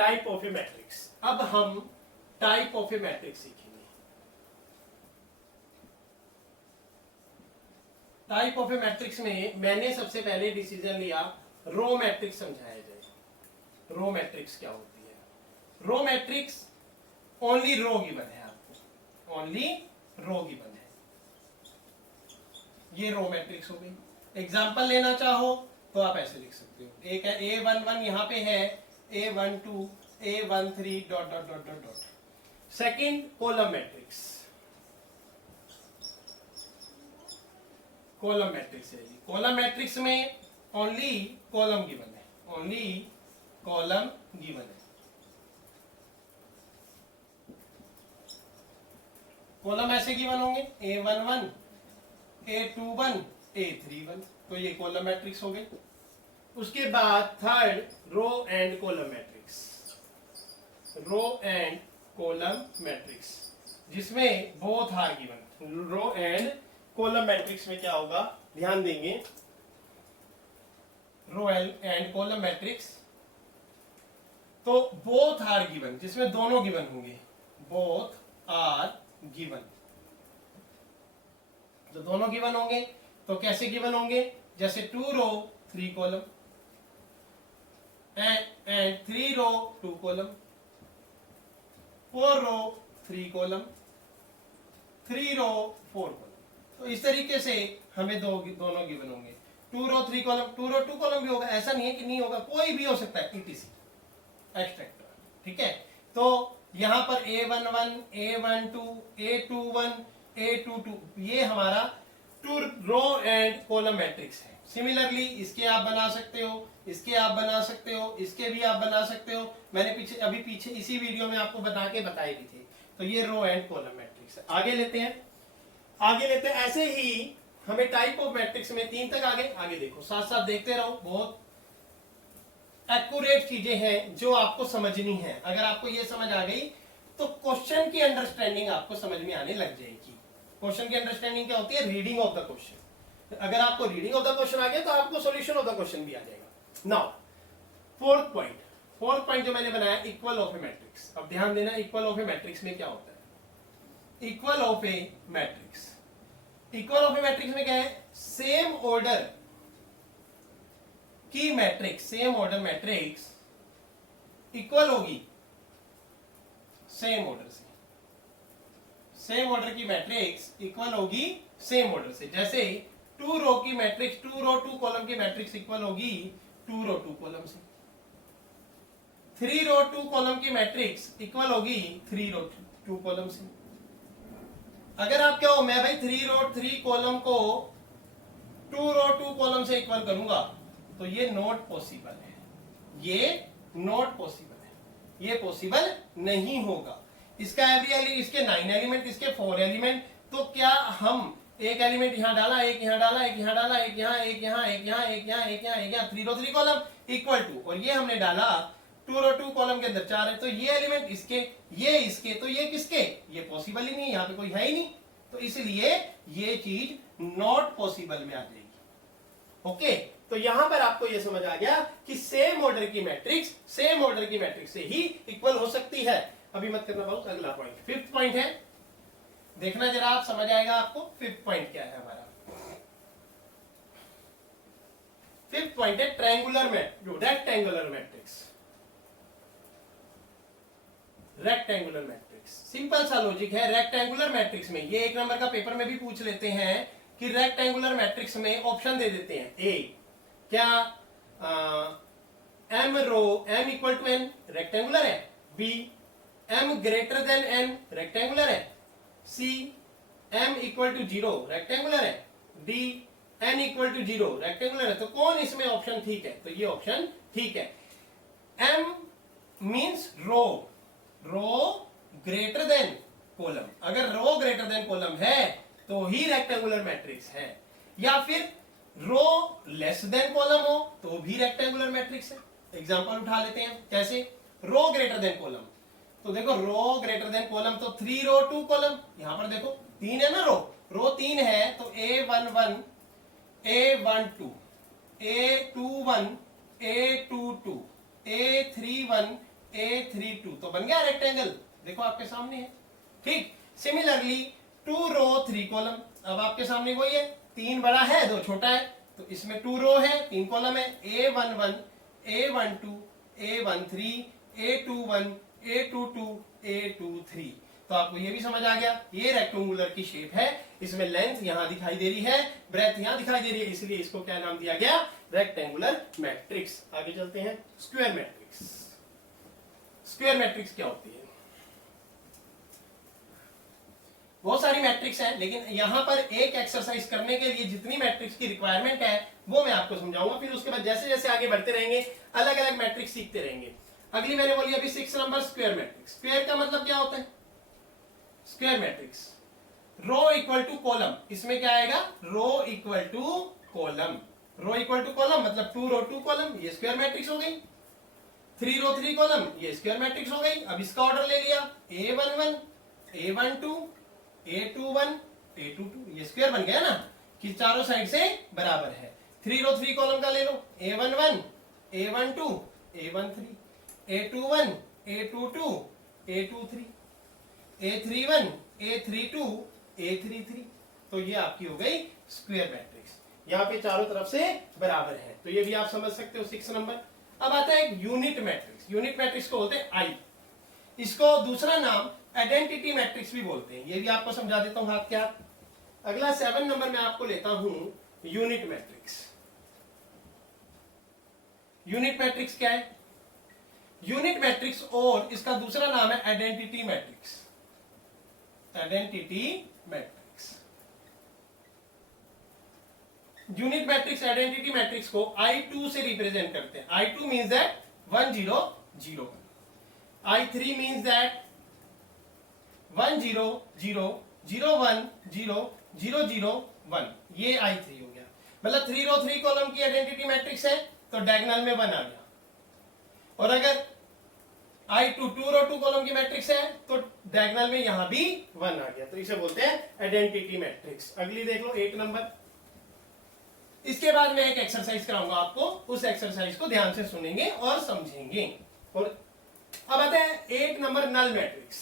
Type of A matrix. अब हम type of A matrix सीखेंगे। टाइप ऑफ ए मैट्रिक्स में मैंने सबसे पहले डिसीजन लिया रो मैट्रिक्स समझाया जाए। रो मैट्रिक्स क्या होती है? रो मैट्रिक्स ओनली रो गिवन है, आपको ओनली रो गिवन है, ये रो मैट्रिक्स हो गई। एग्जाम्पल लेना चाहो तो आप ऐसे लिख सकते हो, एक है A11 यहां पे है, A12 A13 dot dot dot dot dot. Second column matrix, column matrix है जी। कॉलम मैट्रिक्स में ओनली कॉलम गिवन है, ओनली कॉलम गिवन है। कॉलम ऐसे गिवन होंगे A11 A21 A31, तो ये कॉलम मैट्रिक्स हो गई। उसके बाद third row and column matrix, row and column matrix जिसमें both are given. Row and column matrix में क्या होगा, ध्यान देंगे, रो एंड कॉलम मैट्रिक्स तो बोथ आर गिवन, जिसमें दोनों गिवन होंगे, बोथ आर गिवन। तो दोनों गिवन होंगे तो कैसे गिवन होंगे, जैसे 2 row 3 column and 3 row 2 column, 4 row 3 column, 3 row 4 column. तो इस तरीके से हमें दोनों गिवन होंगे। 2 रो 3 कॉलम, 2 रो 2 कॉलम भी होगा, ऐसा नहीं है कि नहीं होगा, कोई भी हो सकता है, ETC एक्सट्रैक्टर, ठीक है। तो यहां पर A11 A12 A21 A22 ये हमारा 2 रो एंड कॉलम मैट्रिक्स है। सिमिलरली इसके आप बना सकते हो, इसके आप बना सकते हो, इसके भी आप बना सकते हो। मैंने पीछे इसी वीडियो में आपको बताए भी थे। तो ये रो एंड कॉलम मैट्रिक्स है। आगे लेते हैं, ऐसे ही हमें टाइप ऑफ मैट्रिक्स में 3 तक आगे देखो, साथ साथ देखते रहो, बहुत एक्यूरेट चीजें हैं जो आपको समझनी है। अगर आपको ये समझ आ गई तो क्वेश्चन की अंडरस्टैंडिंग आपको समझ में आने लग जाएगी। क्वेश्चन की अंडरस्टैंडिंग क्या होती है, रीडिंग ऑफ द क्वेश्चन। अगर आपको रीडिंग ऑफ द क्वेश्चन आ गया तो आपको सॉल्यूशन ऑफ द क्वेश्चन भी आ जाएगा। नाउ फोर्थ पॉइंट जो मैंने बनाया, इक्वल ऑफ ए मैट्रिक्स। अब ध्यान देना, इक्वल ऑफ ए मैट्रिक्स में क्या होता है। Equal of A matrix, equal of A matrix में क्या है, सेम ऑर्डर की matrix, same order matrix equal होगी सेम ऑर्डर से, सेम ऑर्डर की मैट्रिक्स इक्वल होगी सेम ऑर्डर से। जैसे 2 रो की मैट्रिक्स, 2 रो 2 कॉलम की मैट्रिक्स इक्वल होगी 2 रो 2 कॉलम से। 3 रो 2 कॉलम की मैट्रिक्स इक्वल होगी 3 रो 2 कॉलम से। अगर आप क्या हो, मैं भाई 3 रो 3 कॉलम को 2 रो 2 कॉलम से इक्वल करूंगा, तो ये नॉट पॉसिबल है, ये नॉट पॉसिबल है, ये पॉसिबल नहीं होगा। इसका इसके 9 एलिमेंट, इसके 4 एलिमेंट, तो क्या हम एक एलिमेंट यहां डाला, एक यहां डाला, एक यहां डाला, एक यहां, एक यहां, एक यहां, एक यहां, एक यहां, एक यहां, 3 रो 3 कॉलम इक्वल टू, और ये हमने डाला 2 रो 2 कॉलम के अंदर 4 है, तो ये एलिमेंट इसके, ये इसके, तो ये किसके, ये पॉसिबल ही नहीं, यहां पे कोई है ही नहीं, तो इसलिए ये चीज नॉट पॉसिबल में आ जाएगी। ओके, तो यहां पर आपको ये समझ आ गया कि सेम ऑर्डर की मैट्रिक्स से ही इक्वल हो सकती है। अभी मत करना बहुत, अगला पॉइंट, 5th पॉइंट है, देखना जरा, आप समझ आएगा आपको 5th पॉइंट क्या है हमारा। 5th पॉइंट है triangular rectangular matrix. Rectangular matrix simple सा लॉजिक है। रेक्टेंगुलर मैट्रिक्स में, ये 1 नंबर का पेपर में भी पूछ लेते हैं कि रेक्टेंगुलर मैट्रिक्स में ऑप्शन दे देते हैं, ए क्या m row m equal to n rectangular है, B m greater than n rectangular है, C m equal to 0 rectangular है, D n equal to 0 rectangular है। तो कौन इसमें ऑप्शन ठीक है, तो ये ऑप्शन ठीक है। m मींस रो ग्रेटर देन कॉलम, अगर रो ग्रेटर देन कॉलम है तो ही रेक्टेंगुलर मैट्रिक्स है, या फिर रो लेस देन कॉलम हो तो भी रेक्टेंगुलर मैट्रिक्स है। एग्जांपल उठा लेते हैं, कैसे, रो ग्रेटर देन कॉलम, तो देखो रो ग्रेटर देन कॉलम तो 3 रो 2 कॉलम, यहां पर देखो 3 है ना, रो 3 है, तो A11 A12 A21 A22 A31 A32 तो बन गया रेक्टेंगल, देखो आपके सामने है। ठीक, सिमिलरली 2 रो 3 कॉलम, अब आपके सामने वही है, 3 बड़ा है 2 छोटा है, तो इसमें 2 रो है 3 कॉलम है, A11 A12 A13 A21 A22 A23। तो आपको ये भी समझ आ गया, ये रेक्टेंगुलर की शेप है, इसमें लेंथ यहां दिखाई दे रही है, ब्रेथ यहां दिखाई दे रही है, इसलिए इसको क्या नाम दिया गया, रेक्टेंगुलर मैट्रिक्स। आगे चलते हैं, स्क्वायर मैट्रिक्स। स्क्वायर मैट्रिक्स क्या होती है? बहुत सारी मैट्रिक्स है, लेकिन यहां पर एक एक्सरसाइज करने के लिए जितनी मैट्रिक्स की रिक्वायरमेंट है वो मैं आपको समझाऊंगा, फिर उसके बाद जैसे जैसे आगे बढ़ते रहेंगे अलग अलग मैट्रिक्स सीखते रहेंगे। अगली मैंने बोली अभी 6 नंबर, स्क्वायर मैट्रिक्स। स्क्वायर का मतलब क्या होता है? Square matrix row equal to column, इसमें क्या आएगा, row equal to column. Row equal to column मतलब 2 रो 2 कॉलम, ये स्क्वायर मैट्रिक्स हो गई। 3 रो 3 कॉलम, ये स्क्वायर मैट्रिक्स हो गई। अब इसका ऑर्डर ले लिया, A11 A12 A21 A22, ये स्क्वायर बन गया ना, कि चारों साइड से बराबर है। 3 रो 3 कॉलम का ले लो, A11 A12 A13 A21 A22 A23 A31 A32 A33। तो ये आपकी हो गई स्क्वायर मैट्रिक्स, यहाँ पे चारों तरफ से बराबर है, तो ये भी आप समझ सकते हो 6 नंबर। अब आता है यूनिट मैट्रिक्स। यूनिट मैट्रिक्स को बोलते हैं आई, इसको दूसरा नाम आइडेंटिटी मैट्रिक्स भी बोलते हैं, ये भी आपको समझा देता हूं हाथ के हाथ। अगला 7 नंबर में आपको लेता हूं यूनिट मैट्रिक्स। यूनिट मैट्रिक्स क्या है? यूनिट मैट्रिक्स और इसका दूसरा नाम है identity matrix. Identity matrix, unit matrix identity matrix को I2 से रिप्रेजेंट करते हैं। I2 means that 1 0 0, I3 means that 1 0 0 0 1 0 0 0 1, ये I3 हो गया। मतलब 3 रो 3 कॉलम की आइडेंटिटी मैट्रिक्स है तो डायगोनल में 1 आ गया, और अगर I2 2 रो 2 कॉलम की मैट्रिक्स है तो डायगोनल में यहां भी 1 आ गया, तो इसे बोलते हैं आइडेंटिटी मैट्रिक्स। अगली देख लो 8 नंबर। इसके बाद मैं एक एक्सरसाइज कराऊंगा आपको, उस एक्सरसाइज को ध्यान से सुनेंगे और समझेंगे। और अब आता है 8 number, null matrix.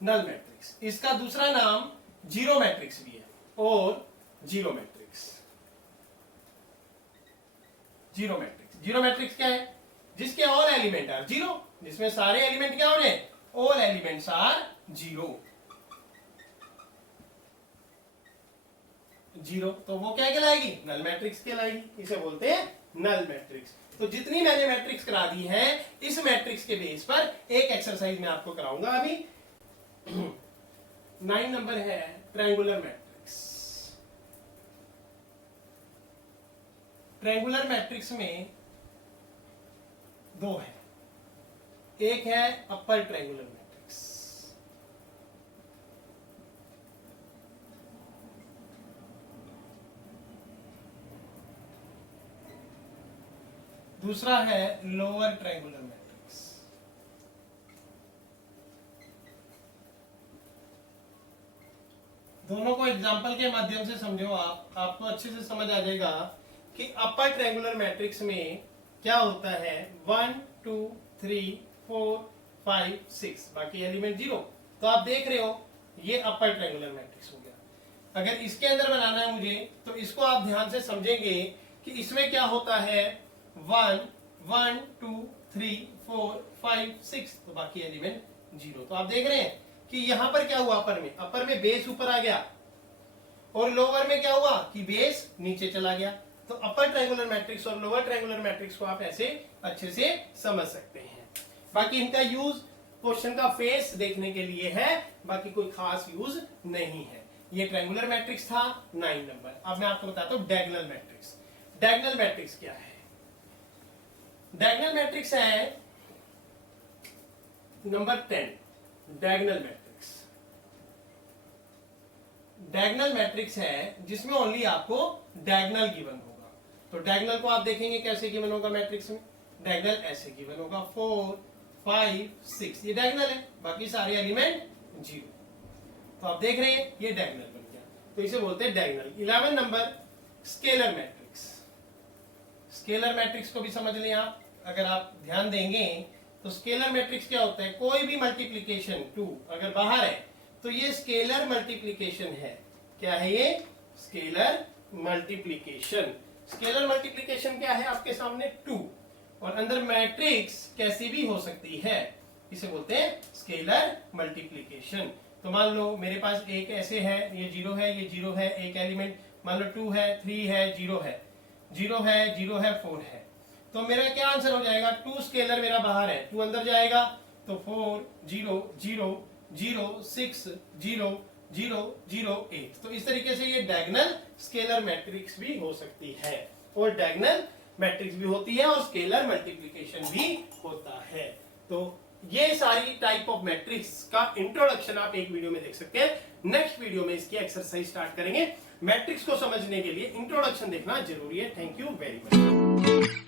Null matrix, इसका दूसरा नाम जीरो मैट्रिक्स भी है, और zero matrix. Zero matrix, zero matrix क्या है? जिसके ऑल एलिमेंट आर जीरो, जिसमें सारे एलिमेंट क्या होने, all elements are zero. Zero तो वो क्या कहलाएगी, नल मैट्रिक्स कहलाएगी, इसे बोलते हैं नल मैट्रिक्स। तो जितनी मैंने मैट्रिक्स करा दी है, इस मैट्रिक्स के बेस पर एक एक्सरसाइज मैं आपको कराऊंगा अभी। 9 नंबर है ट्रायंगुलर मैट्रिक्स। ट्रायंगुलर मैट्रिक्स में 2 है, एक है अपर ट्रायंगुलर मैट्रिक्स, दूसरा है लोअर ट्रायंगुलर मैट्रिक्स। दोनों को एग्जांपल के माध्यम से समझो आप, आपको अच्छे से समझ आ जाएगा कि अपर ट्रायंगुलर मैट्रिक्स में क्या होता है, 1 2 3 4 5 6, बाकी एलिमेंट जीरो। तो आप देख रहे हो ये अपर ट्रायंगुलर मैट्रिक्स हो गया। अगर इसके अंदर बनाना है मुझे, तो इसको आप ध्यान से समझेंगे कि इसमें क्या होता है, 1 1 2 3 4 5 6, तो बाकी एलिमेंट जीरो। तो आप देख रहे हैं कि यहां पर क्या हुआ, अपर में बेस ऊपर आ गया, और लोअर में क्या हुआ कि बेस नीचे चला गया। तो अपर ट्रायंगुलर मैट्रिक्स और लोअर ट्रायंगुलर मैट्रिक्स को आप ऐसे अच्छे से समझ सकते हैं। बाकी इनका यूज क्वेश्चन का फेस देखने के लिए है, बाकी कोई खास यूज नहीं है। ये ट्रायंगुलर मैट्रिक्स था 9 नंबर। अब मैं आपको बताता हूं डायगोनल मैट्रिक्स। डायगोनल मैट्रिक्स क्या है? डायगोनल मैट्रिक्स है number 10, diagonal matrix. Diagonal matrix है जिसमें ओनली आपको डायगोनल गिवन होगा। तो डायगोनल को आप देखेंगे कैसे गिवन होगा मैट्रिक्स में, डायगोनल ऐसे गिवन होगा 4 5 6, ये डायगोनल है, बाकी सारे एलिमेंट जीरो। तो आप देख रहे हैं ये डायगोनल बन गया, तो इसे बोलते हैं diagonal. 11 number scalar matrix. Scalar matrix को भी समझ लें आप। अगर आप ध्यान देंगे तो स्केलर मैट्रिक्स क्या होता है, कोई भी मल्टीप्लीकेशन 2 अगर बाहर है तो ये स्केलर मल्टीप्लीकेशन है। क्या है ये, स्केलर मल्टीप्लीकेशन। स्केलर मल्टीप्लीकेशन क्या है आपके सामने 2, और अंदर मैट्रिक्स कैसी भी हो सकती है, इसे बोलते हैं स्केलर मल्टीप्लीकेशन। तो मान लो मेरे पास एक ऐसे है, ये 0 है, ये 0 है, एक एलिमेंट मान लो 2 है, 3 है, 0 है, 0 है, 0 है, 4 है। तो मेरा क्या आंसर हो जाएगा, 2 स्केलर मेरा बाहर है, 2 अंदर जाएगा तो 4 0 0 0 6 0 0 0 8। तो इस तरीके से ये डायगोनल स्केलर मैट्रिक्स भी हो सकती है, और डायगोनल मैट्रिक्स भी होती है, और स्केलर मल्टीप्लिकेशन भी होता है। तो ये सारी टाइप ऑफ मैट्रिक्स का इंट्रोडक्शन आप एक वीडियो में देख सकते हैं। नेक्स्ट वीडियो में इसकी एक्सरसाइज स्टार्ट करेंगे। मैट्रिक्स को समझने के लिए इंट्रोडक्शन देखना जरूरी है। Thank you very much.